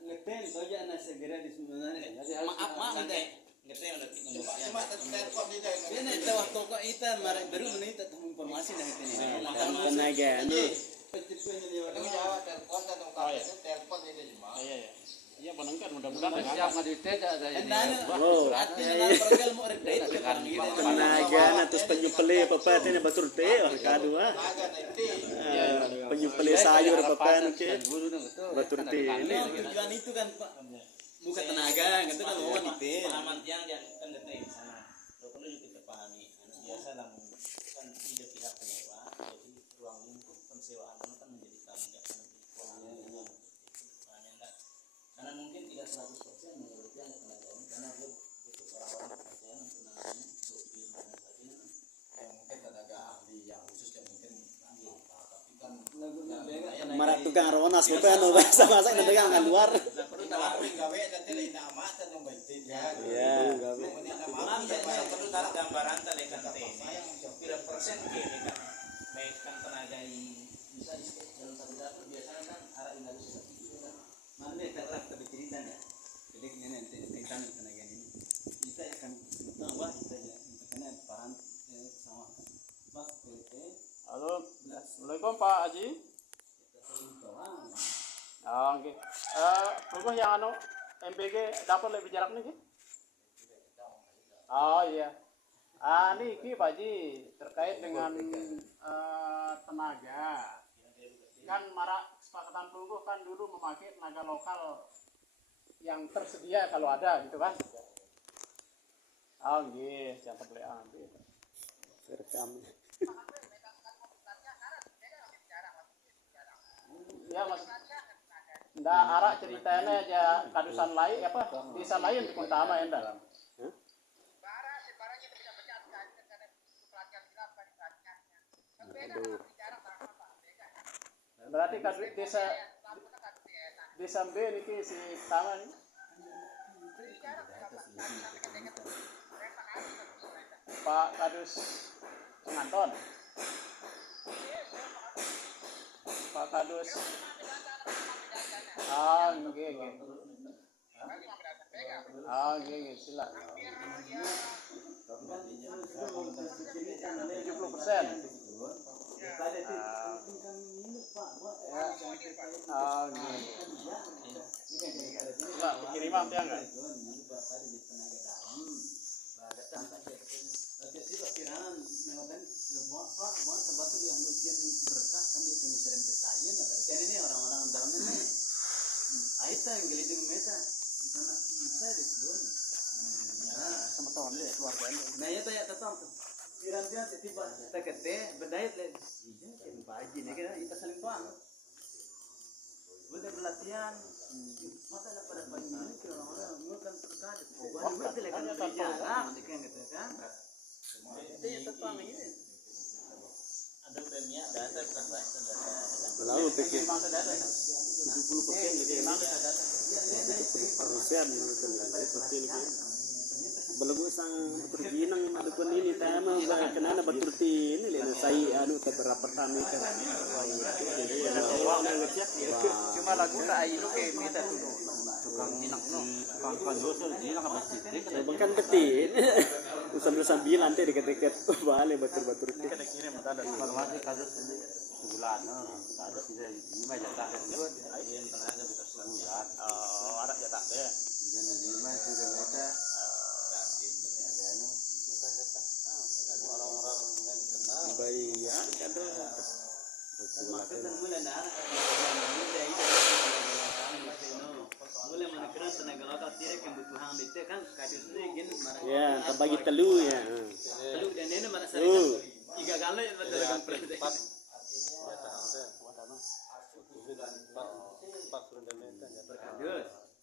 ngetel saja anak segera di sebenarnya. Maaf cuma telepon dia Ini itu waktu kok itu baru menit informasi dari sini. Tenaga anu. Tengok jawab telepon dan ungkapnya telepon dia cuma Iya ya. Iya penengkan mudah-mudahan dengan siap ngedit ada yang Oh, Artinya perkel mau redait kan gitu. tenaga na terus penyupele apa tene batur te kadua. tenaga nanti Penyupele sayur apa ke guru dong itu. batur te ini. Tujuan itu kan Pak. Bukan tenaga, gitu kan mau detail. pengalaman tiang yang kan datang di sana lo perlu juga kita pahami biasa namun kan ide pihak penyewa jadi ruang lingkup pensewaan itu kan menjadi tanggung jawab keuangan karena mungkin tidak 100% menurut yang tenaga ini karena dia butuh orang-orang kepercayaan untuk menangani sopir dan sebagainya mungkin tenaga ahli yang khusus yang mungkin tapi kan Marak tukang ronas apa anu bahasa masak dan tukang kan luar. perlu tahu gawe nanti lain nama dan yang baik ya Ya. kemudian nama Maaf ya, saya perlu tahu gambaran tadi kan berapa persen kiri kan mekan tenaga yang bisa di dalam satu dapur biasanya kan arah ini harus seperti kan Mana dia terang tapi cerita ya. Jadi ini nanti kaitan tenaga ini. Kita akan tambah kita ya. Karena paham sama Mas PT. Halo. Assalamualaikum Pak Haji. Oh, oke. Bagus yang anu MPG dapat lebih jarak nih, Ki? Oh iya. Niki Pak Haji terkait dengan tenaga. Kan marak kesepakatan Pelungguh kan dulu memakai tenaga lokal yang tersedia kalau ada gitu kan. Oh nggih, jangan boleh nanti. Rekam. Ya Mas. Ndak arah ceritanya aja kadusan lain apa desa lain di utama endah. Aduh. Berarti desa B niki si utama nih. Pak Kadus Penganton. Pak Kadus. Nggih nggih. Nggih silakan. 70%. Pak, kiriman tiang enggak? Jadi pikiran nengokin Pak sebatu dia nukin berkas kami serem ketayin apa kan ini orang-orang dalam ini aita yang geliding meta karena bisa dikebun sama tahun deh keluarga ini. nah ya tanya tetap tuh pikiran tiba tekete berdait le iya kan pagi nih kan kita saling tuang udah berlatihan mata ada pada pagi ini orang-orang ngukan terkait wah berarti lekan berjalan kan gitu kan itu ya tetap ini ada premia data bukan bahasa data. Lalu pikir Memang ada data. 70% gitu ya. Memang ada data. Persen gitu seperti ini. Belum sang berginang adukun ini tema kenana betul ini lihat saya anu beberapa kami kan. Jadi orang ngecek cuma lagu tak ayu ke kita dulu tukang jinang no tukang dosa jinang apa sih bukan betin. Sambil nanti deket-deket balik betul-betul. Kita kirim ada informasi kasus ini sebulan kasus tidak lima jatah Yang tenaga bisa sebulan ada jatah deh. dan lima sudah ada orang-orang yang dikenal. Baik ya, kado. maksudnya mulai darah mulai menekan tenaga lokal tidak kebutuhan itu kan kasus ini gini Ya, terbagi telu ya. lalu dan ini mana sering tiga kali betul kan berkadus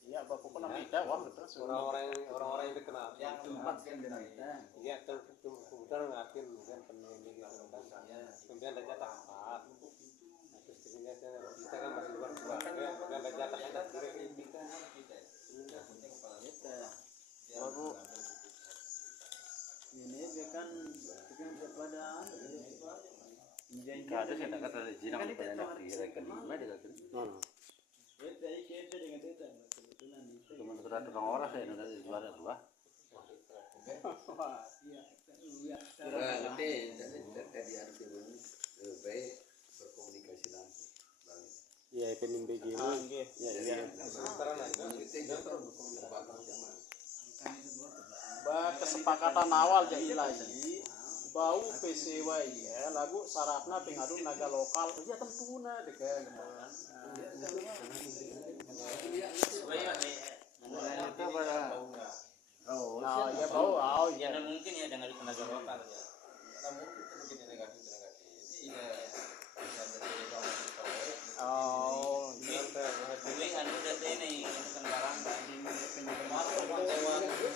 Iya, bapak pernah beda wah terus. orang-orang yang dikenal tempat yang kita iya kemudian ngakin kemudian peneliti gitu kan kemudian ada jatah 4 terus kita kan masih luar keluarga kemudian ada jatah kita Lalu ini dia kan kepada kasus yang dekat ada jinang pada nak direkan lima dia kan dari kita dengan kita kebetulan itu cuma sudah tukang orang saya nanti juara dua nanti Tadi harus baik berkomunikasi langsung. Ya, pening begini. Ya, ya. kesepakatan awal jadi lagi bau PCW ya lagu syaratnya pengadu naga lokal ya tentunya deh kayak gitu kan. Nah, ya bau Ya dan mungkin ya dengan tenaga lokal ya. oh Gue kan udah ini kan barang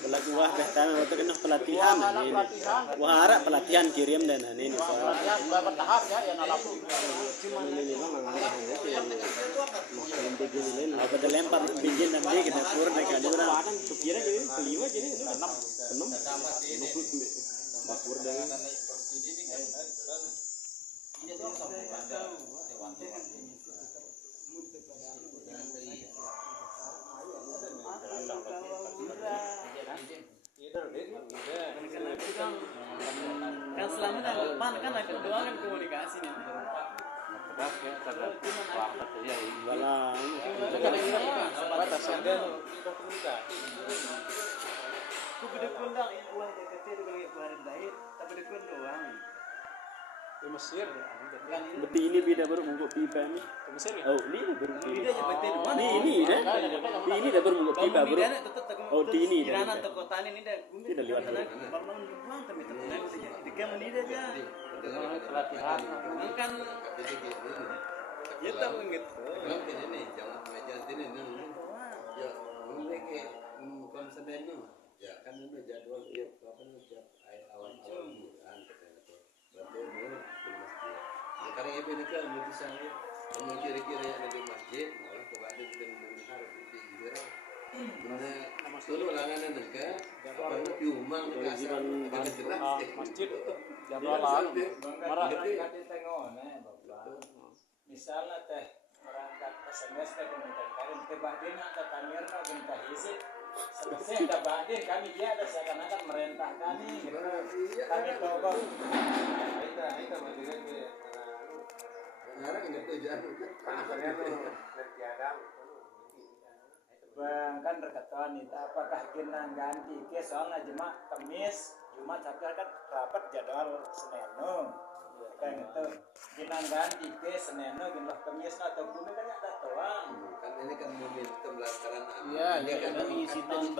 Berlaku wah kahtan waktu kena pelatihan ini. Wah harap pelatihan kirim dan ini soal. ya sudah bertahap ya yang nalapu Ini memang begini apa ada lempar biji dan dia kita pur mereka ada orang kira jadi kelima jadi itu enam dapur dari kan selama depan kan aku doakan komunikasi nih pedas ya ada waktu ya balang aku beda kundang ibu ada kecil dengan ibu hari lahir tapi beda kundang doang di Mesir ya kan ini beti ini beda baru buku pipa ini. di Mesir ya Oh ini baru beda pipa. aja betul mana Ini dah. Ini dah baru buku pipa baru. Oh di ini dah. kiranan toko tani ini dah Tidak lewat dulu. bangun juang tapi tenang saja dekat menida aja pelatihan kan ya tahu gitu Ini jangan meja ini ya mereka konsen itu ya kan ini jadwal ya kapan setiap awal-awal bulan katanya tuh berarti ini di masjid ya karena ini kan bisa mau kira-kira yang ada di masjid malah kepada kita mendengar di juga benda dulu langanan juga apa itu diumang Kewajiban masjid jadwalan marah misalnya teh berangkat SMS teh komentar karim tebadin ada kamerna bentah isi selesai ada badin kami dia ada seakan-akan merentah kami gitu. Kami togong kita mandiri ke sekarang ini tujuan Bang kan rekatan itu apakah kena ganti ke soalnya jemaah Kamis Jumat Sabtu kan rapat jadwal Senin kayak gitu kena ganti ke Senin gimana Kamis atau Bumi kan ada tuang Kan ini kan momentum lantaran Iya, ini kan mengisi tahun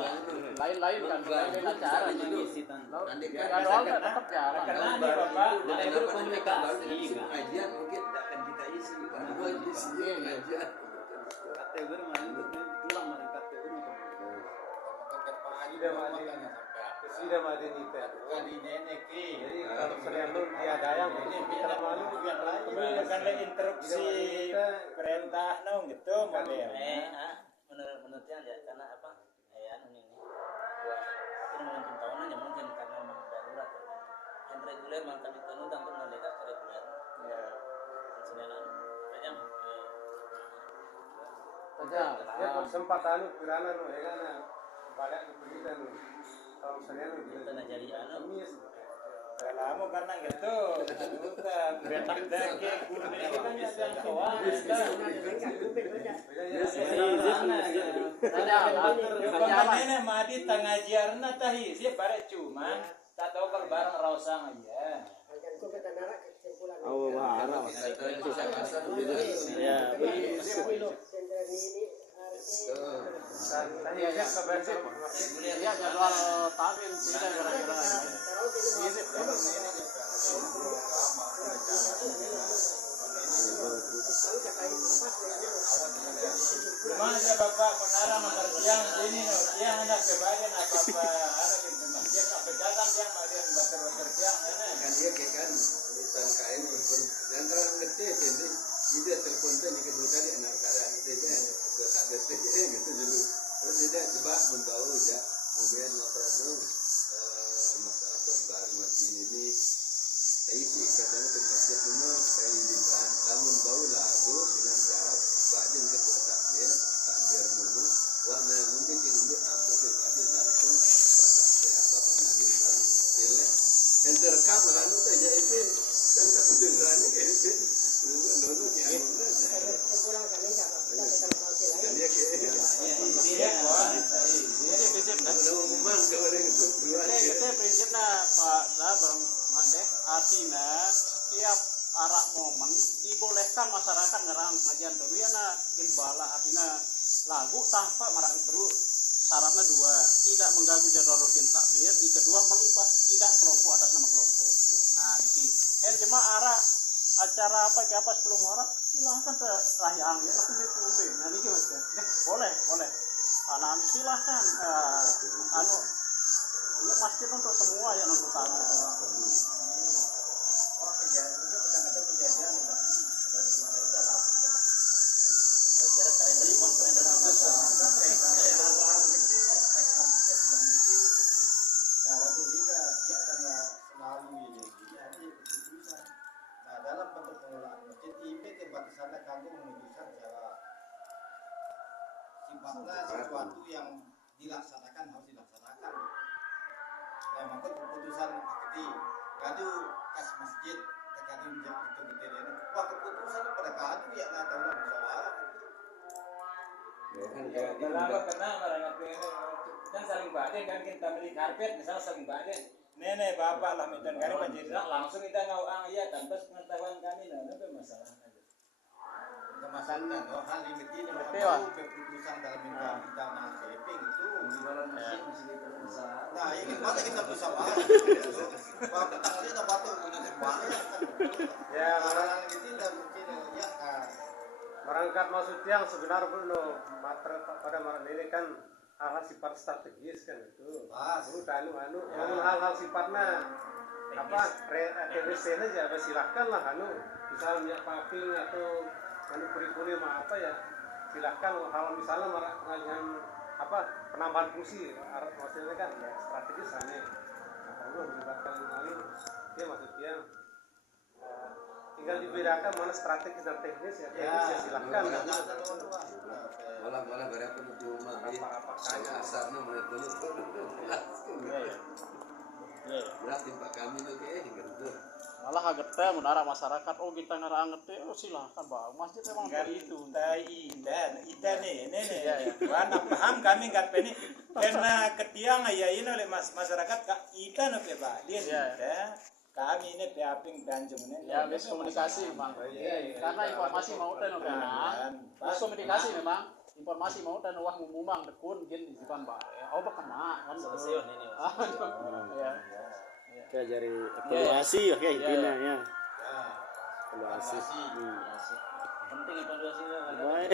lain-lain kan lain acara mengisi tahun. Andai kan jadwalnya tetap jalan. karena nih bapak Dan itu komunikasi, kan? pengajian mungkin tidak akan kita isi baru isi pengajian Kategori mana itu pulang dari kategori. Sudah madin itu. Jadi kalau Senin lu diadayang ini kita malu yang lain. bukan interupsi perintah gitu modelnya Menurut ya karena apa? Ini tapi momentum tahunan ya mungkin karena memang darurat. Yang reguler maka itu untuk mendekat reguler. ya Senin yang Saja, dia sempat anu kirana nu ya kan pada kepikiran nu. Kalau Senin lu kita jadi Kamis. lama karena gitu udah betak dake kuning itu kan ada kawan ini madi tangajarna tahi sih bare cuman tak tahu kalau barang rausang aja Oh, harap. Ya, Tadi aja kabar sih. Iya jadwal tahun tidak kira-kira. Cuma ya bapak menara nomor tiang ini no tiang anak kebadan apa anak itu mah dia tak berjalan tiang badan bakar tiang kan dia kan misal kain antara gede jadi dia telepon tanya kedua kali anak keadaan itu ada gitu dulu terus dia coba membau ya momen apa itu masalah baru masih ini saya sih katanya ke masjid dulu saya hidupan namun bau lagu dengan cara badan ketua takmir takmir dulu wah nah mungkin ini ambil ke badan langsung bapak saya bapak nani barang pilih yang terekam lalu saja itu yang tak kedengaran kayak itu nunggu ya dan dia kayak dia kok Ini prinsipnya. ngomong kepada itu Kita prinsipnya Pak Dabang, artinya tiap arak momen dibolehkan masyarakat ngerang ngajian dulu ya nak bala artinya lagu tanpa marak beru syaratnya dua tidak mengganggu jadwal rutin takmir kedua melipat tidak kelompok atas nama kelompok nah ini cuma arak acara apa kayak apa 10 orang silahkan ke rahyang ya aku kumbe nah ini mas boleh anak silahkan anu ya masjid untuk semua yang untuk kami dalam bentuk pengelolaan masjid ini kebatasannya kami memutuskan secara sifatnya sesuatu yang dilaksanakan harus dilaksanakan. Nah, maka keputusan akti kadu kas masjid tekadu menjadi betul ini. Wah keputusan pada kadu ya nak tahu lah musyawarah. Kalau kena barang ini kan saling baden kan kita beli karpet misalnya saling baden nenek bapak lah minta kami menjadi langsung kita ngawang iya tanpa pengetahuan kami nah itu masalah aja Kemasannya hal ini tidak keputusan dalam minta shaping itu. Nah ini masa kita bisa bahas. Kalau petang kita batu punya semuanya. Ya, Hal ini tidak mungkin ya kan. merangkat maksud yang sebenarnya belum materi pada malam ini kan hal-hal sifat strategis kan itu. Lu anu hal-hal sifatnya apa teknisnya aja silahkan lah misalnya paping atau kurikulum apa ya silahkan hal misalnya pengajian apa penambahan fungsi maksudnya kan ya strategis perlu melibatkan dia maksudnya tinggal dibedakan mana strategis dan teknis ya teknis ya silahkan malah berapa di rumah saya asarnya mulai dulu berat timpa kami tuh kayak gitu malah agete menara masyarakat oh kita ngarang ngete oh silahkan bang masjid memang begitu Ida nih mana paham kami nggak peni karena ketiang ya ini oleh masyarakat kak Ida nope pak dia Ida kami ini pihaping danjung ini ya miskomunikasi memang karena informasi mau dan miskomunikasi memang informasi mau dan wah ngomong dekun gin di depan pak oh bekena kan Selesai ini. ya Kayak dari evaluasi ya kayak intinya ya. Evaluasi. Penting evaluasinya. Baik.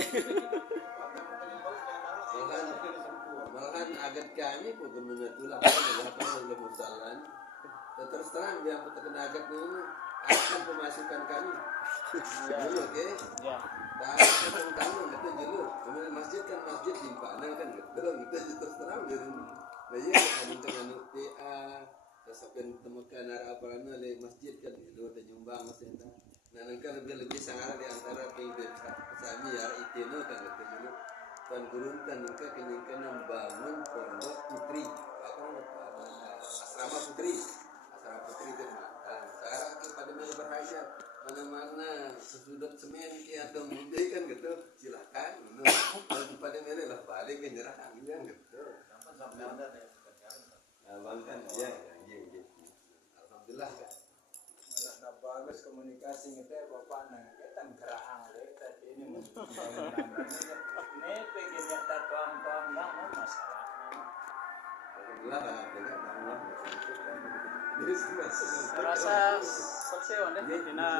Malahan agat kami bukan menatulah apa yang masalah. Terus terang dia terkena agat dulu akan pemasukan kami. Dulu oke. ya Tahu tahu gitu dulu. Kemudian masjid kan masjid di Panang kan gitu. Terus terang dari nah ya kan TA sampai temukan arah apa le masjid kan itu nyumbang masjid nah kan lebih sangat di antara pengikut kami ya itu kan gitu dulu dan guruntan mereka kenyangkan membangun pondok putri asrama putri itu nah sekarang kepada mereka berhajat mana-mana sesudut semen atau mudah kan gitu silakan kalau kepada mereka lah balik ke nyerah kan gitu sampai ada abang kan ya alhamdulillah kan Nah, bagus komunikasi kita bapak nah kita gerang kita ini ini pengen nyata paham lah masalah alhamdulillah dengan Allah rasa selesai deh intinya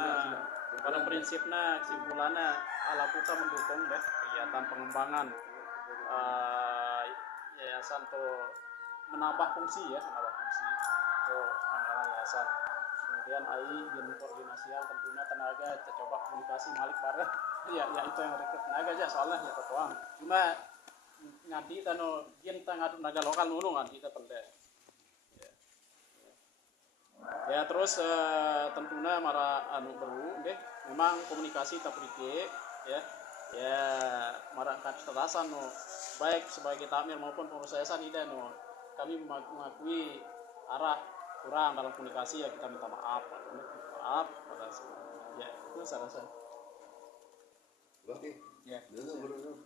pada prinsipnya kesimpulannya Alaputa mendukung deh kegiatan pengembangan yayasan tuh menambah fungsi untuk anggaran yayasan. Kemudian AI yang koordinasian tentunya tenaga coba komunikasi Malik bareng ya itu yang rekrut tenaga aja soalnya ya ketuang cuma ngadi tano yen tenaga lokal nulung kan kita penting ya terus tentunya mara anu perlu deh memang komunikasi tak perike ya mara keterasan no baik sebagai takmir maupun pengurusan ida no kami mengakui arah kurang dalam komunikasi ya kita minta maaf pada semua ya itu saya rasa oke ya dulu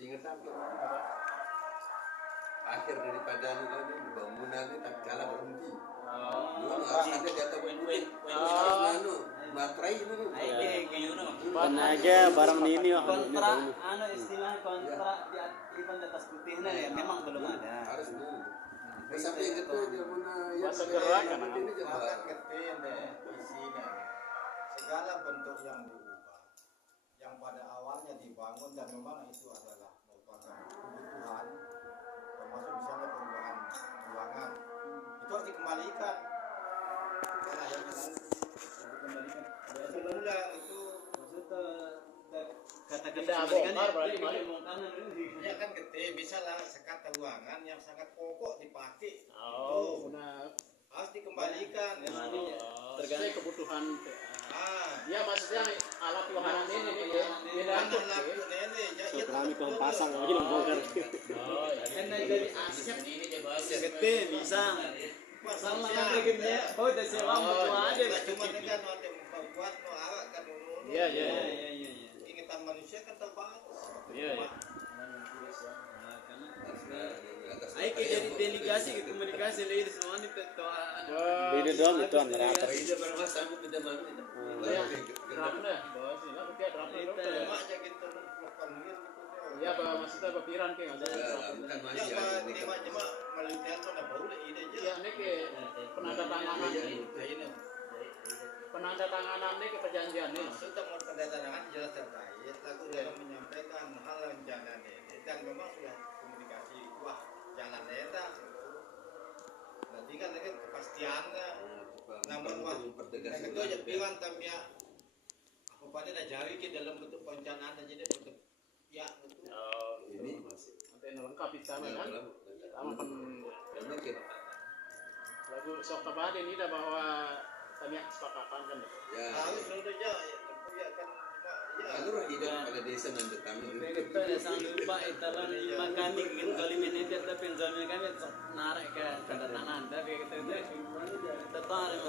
ingatan akhir daripada ini bangunan ini tak kalah berhenti dulu harus ada di atas win materai itu Tenaga barang ini Kontrak istilah kontrak di atas putihnya ya memang belum ada. harus dulu sampai gitu dia mana Masa gerak kan ini Bahkan ngertiin deh isinya segala bentuk yang diubah yang pada awalnya dibangun dan memang itu adalah merupakan kebutuhan termasuk misalnya perubahan ruangan itu harus dikembalikan karena akhirnya dikembalikan semula itu Maksudnya kata Tidak kembalikan bongkar berarti ya kan gede misalnya sekata ruangan yang sangat pokok dipakai benar harus dikembalikan tergantung kebutuhan ya maksudnya alat ruangan ini beda kami kurang pasang lagi dong bongkar. karena dari aset gede bisa masalah kan gede oh udah sewa mau ada cuma dengan nanti membuat no arah kan iya ingatan manusia kan terbatas Ayo jadi delegasi ke komunikasi lagi semua nih Beda dong itu antara dia berapa sanggup tidak mau itu draftnya bawa sih lah tapi draftnya cuma aja gitu panggil gitu iya bah maksudnya bapiran kayak nggak ada bukan ya masih pak ada cuma melihat mana baru ide aja iya ini ke penandatanganan ini penandatanganan ke perjanjian nih sudah mau pendatangan jelas terkait lalu dalam menyampaikan hal rencana ini dan memang sudah komunikasi wah jalan enak nanti kan lagi kepastiannya namun wah yang itu aja bilang tamnya apa pada dah jari ke dalam bentuk perencanaan aja dia bentuk ya betul ini masih nanti lengkap itu kan sama lagu sok tabah ini dah bahwa tanya kesepakatan kan ya harus udah aja ya kan lalu hidup pada desa nanti kami kita dasar lupa italan makan ingin kali menit tapi penjualnya kami narik ke tanda tangan tapi kita tertarik